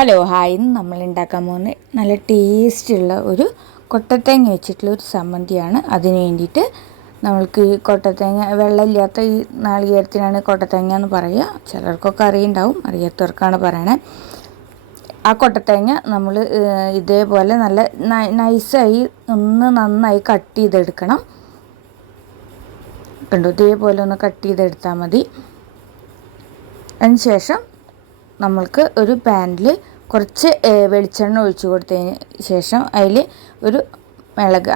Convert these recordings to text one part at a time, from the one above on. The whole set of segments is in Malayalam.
ഹലോ ഹായ്, ഇന്ന് നമ്മൾ ഉണ്ടാക്കാൻ പോകുന്ന നല്ല ടേസ്റ്റുള്ള ഒരു കൊട്ടത്തേങ്ങ വെച്ചിട്ടുള്ള ഒരു ചമ്മന്തിയാണ്. അതിന് വേണ്ടിയിട്ട് നമ്മൾക്ക് ഈ കൊട്ടത്തേങ്ങ, വെള്ളമില്ലാത്ത ഈ നാളികേരത്തിനാണ് കൊട്ടത്തേങ്ങ എന്ന് പറയുക. ചിലർക്കൊക്കെ അറിയുണ്ടാവും, അറിയാത്തവർക്കാണ് പറയണേ. ആ കൊട്ടത്തേങ്ങ നമ്മൾ ഇതേപോലെ നല്ല നൈസായി നന്നായി കട്ട് ചെയ്തെടുക്കണം. കണ്ടു, ഇതേപോലെ ഒന്ന് കട്ട് ചെയ്തെടുത്താൽ മതി. അതിന് ശേഷം നമ്മൾക്ക് ഒരു പാനിൽ കുറച്ച് വെളിച്ചെണ്ണ ഒഴിച്ച് കൊടുത്തതിന് ശേഷം അതിൽ ഒരു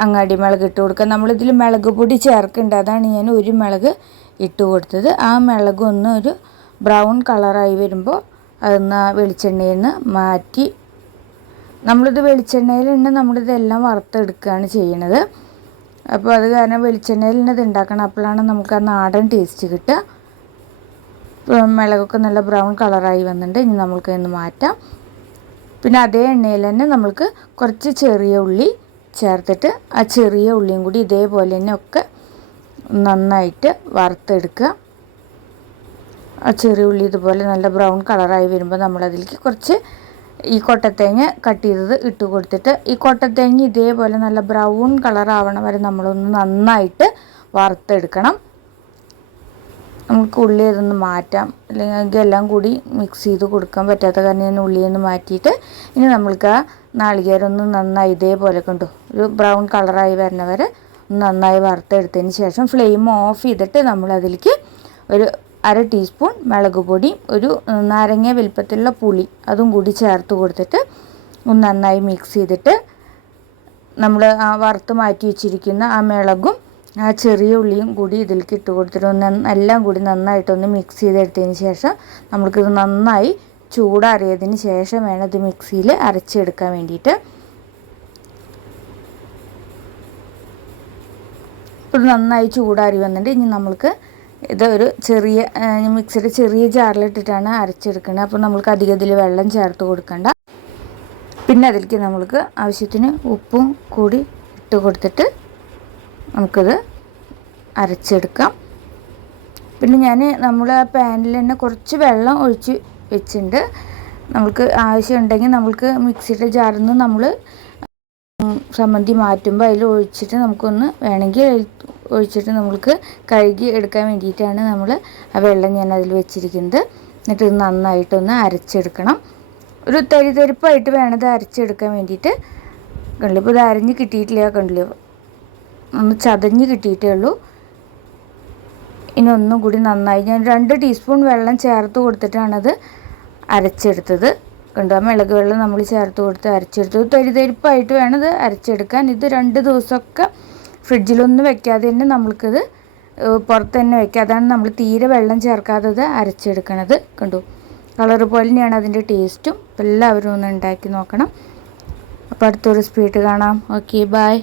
അങ്ങാടി മുളക് ഇട്ട് കൊടുക്കുക. നമ്മളിതിൽ മുളക് പൊടി ചേർക്കുന്നുണ്ട്, അതാണ് ഞാൻ ഒരു മുളക് ഇട്ട് കൊടുത്തത്. ആ മുളക് ഒന്ന് ഒരു ബ്രൗൺ കളറായി വരുമ്പോൾ അതൊന്ന് ആ വെളിച്ചെണ്ണയിൽ നിന്ന് മാറ്റി, നമ്മളിത് വെളിച്ചെണ്ണയിൽ തന്നെ നമ്മളിതെല്ലാം വറുത്തെടുക്കുകയാണ് ചെയ്യണത്. അപ്പോൾ അത് കാരണം വെളിച്ചെണ്ണയിൽ തന്നെ ഇത് ഉണ്ടാക്കണം, അപ്പോഴാണ് നമുക്ക് ആ നാടൻ ടേസ്റ്റ് കിട്ടുക. മുളകൊക്കെ നല്ല ബ്രൗൺ കളറായി വന്നിട്ടുണ്ട്. ഇനി നമുക്ക് ഇന്ന് മാറ്റാം. പിന്നെ അതേ എണ്ണയിൽ തന്നെ നമുക്ക് കുറച്ച് ചെറിയ ഉള്ളി ചേർത്തിട്ട് ആ ചെറിയ ഉള്ളിയും കൂടി ഇതേപോലെ തന്നെ ഒക്കെ നന്നായിട്ട് വറുത്തെടുക്കുക. ആ ചെറിയ ഉള്ളി ഇതുപോലെ നല്ല ബ്രൗൺ കളറായി വരുമ്പോൾ നമ്മളതിലേക്ക് കുറച്ച് ഈ കൊട്ടത്തേങ്ങ കട്ട് ചെയ്തത് ഇട്ട് കൊടുത്തിട്ട് ഈ കൊട്ടത്തേങ്ങ ഇതേപോലെ നല്ല ബ്രൗൺ കളറാവണ വരെ നമ്മളൊന്ന് നന്നായിട്ട് വറുത്തെടുക്കണം. നമുക്ക് ഉള്ളി അതൊന്ന് മാറ്റാം, അല്ലെങ്കിൽ എല്ലാം കൂടി മിക്സ് ചെയ്ത് കൊടുക്കാൻ പറ്റാത്ത കാരണം ഞാൻ ഉള്ളിയൊന്ന് മാറ്റിയിട്ട് ഇനി നമ്മൾക്ക് ആ നാളികേരം ഒന്ന് നന്നായി ഇതേപോലെ കണ്ടു ഒരു ബ്രൗൺ കളറായി വരുന്ന വരെ നന്നായി വറുത്തെടുത്തതിന് ശേഷം ഫ്ലെയിം ഓഫ് ചെയ്തിട്ട് നമ്മളതിലേക്ക് ഒരു 1/2 ടീസ്പൂൺ മുളക് പൊടിയും ഒരു നാരങ്ങ വലുപ്പത്തിലുള്ള പുളി അതും കൂടി ചേർത്ത് കൊടുത്തിട്ട് ഒന്ന് നന്നായി മിക്സ് ചെയ്തിട്ട് നമ്മൾ ആ വറുത്ത് മാറ്റി വെച്ചിരിക്കുന്ന ആ മുളകും ആ ചെറിയ ഉള്ളിയും കൂടി ഇതിലേക്ക് ഇട്ട് കൊടുത്തിട്ട് എല്ലാം കൂടി നന്നായിട്ടൊന്ന് മിക്സ് ചെയ്തെടുത്തതിന് ശേഷം നമ്മൾക്കിത് നന്നായി ചൂടാറിയതിന് ശേഷം വേണം ഇത് മിക്സിയിൽ അരച്ചെടുക്കാൻ വേണ്ടിയിട്ട്. ഇത് നന്നായി ചൂടാറി വന്നിട്ട് ഇനി നമ്മൾക്ക് ഇത് ഒരു ചെറിയ മിക്സിയുടെ ചെറിയ ജാറിലിട്ടിട്ടാണ് അരച്ചെടുക്കുന്നത്. അപ്പോൾ നമ്മൾക്ക് അധികം ഇതിൽ വെള്ളം ചേർത്ത് കൊടുക്കണ്ട. പിന്നെ അതിലേക്ക് നമ്മൾക്ക് ആവശ്യത്തിന് ഉപ്പും കൂടി ഇട്ട് കൊടുത്തിട്ട് നമുക്കിത് അരച്ചെടുക്കാം. പിന്നെ നമ്മൾ ആ പാനിൽ തന്നെ കുറച്ച് വെള്ളം ഒഴിച്ച് വെച്ചിട്ടുണ്ട്. നമുക്ക് ആവശ്യമുണ്ടെങ്കിൽ നമ്മൾക്ക് മിക്സിയുടെ ജാറിൽ നിന്ന് നമ്മൾ ചമ്മന്തി മാറ്റുമ്പോൾ അതിൽ ഒഴിച്ചിട്ട് നമുക്കൊന്ന് വേണമെങ്കിൽ ഒഴിച്ചിട്ട് നമ്മൾക്ക് കഴുകി എടുക്കാൻ വേണ്ടിയിട്ടാണ് നമ്മൾ ആ വെള്ളം ഞാൻ അതിൽ വെച്ചിരിക്കുന്നത്. എന്നിട്ട് ഇത് നന്നായിട്ടൊന്ന് അരച്ചെടുക്കണം. ഒരു തരിതരിപ്പായിട്ട് വേണം ഇത് അരച്ചെടുക്കാൻ വേണ്ടിയിട്ട്. കണ്ടില്ല, ഇപ്പോൾ ഇത് അരഞ്ഞ് കിട്ടിയിട്ടില്ല, കണ്ടില്ല, ഒന്ന് ചതഞ്ഞ് കിട്ടിയിട്ടേ ഉള്ളൂ. ഇനി ഒന്നും കൂടി നന്നായി ഞാൻ 2 ടീസ്പൂൺ വെള്ളം ചേർത്ത് കൊടുത്തിട്ടാണത് അരച്ചെടുത്തത്. കണ്ടു, ആ മുളക് വെള്ളം നമ്മൾ ചേർത്ത് കൊടുത്ത് അരച്ചെടുത്തത്. തരിതരിപ്പായിട്ട് വേണം ഇത് അരച്ചെടുക്കാൻ. ഇത് 2 ദിവസമൊക്കെ ഫ്രിഡ്ജിലൊന്നും വെക്കാതെ തന്നെ നമ്മൾക്കിത് പുറത്ത് തന്നെ വെക്കാം. അതാണ് നമ്മൾ തീരെ വെള്ളം ചേർക്കാത്തത് അരച്ചെടുക്കണത്. കണ്ടു, കളറ് പോലെ തന്നെയാണ് അതിൻ്റെ ടേസ്റ്റും. എല്ലാവരും ഒന്ന് ഉണ്ടാക്കി നോക്കണം. അപ്പോൾ അടുത്തൊരു റെസിപ്പി ആയിട്ട് കാണാം. Okay, by.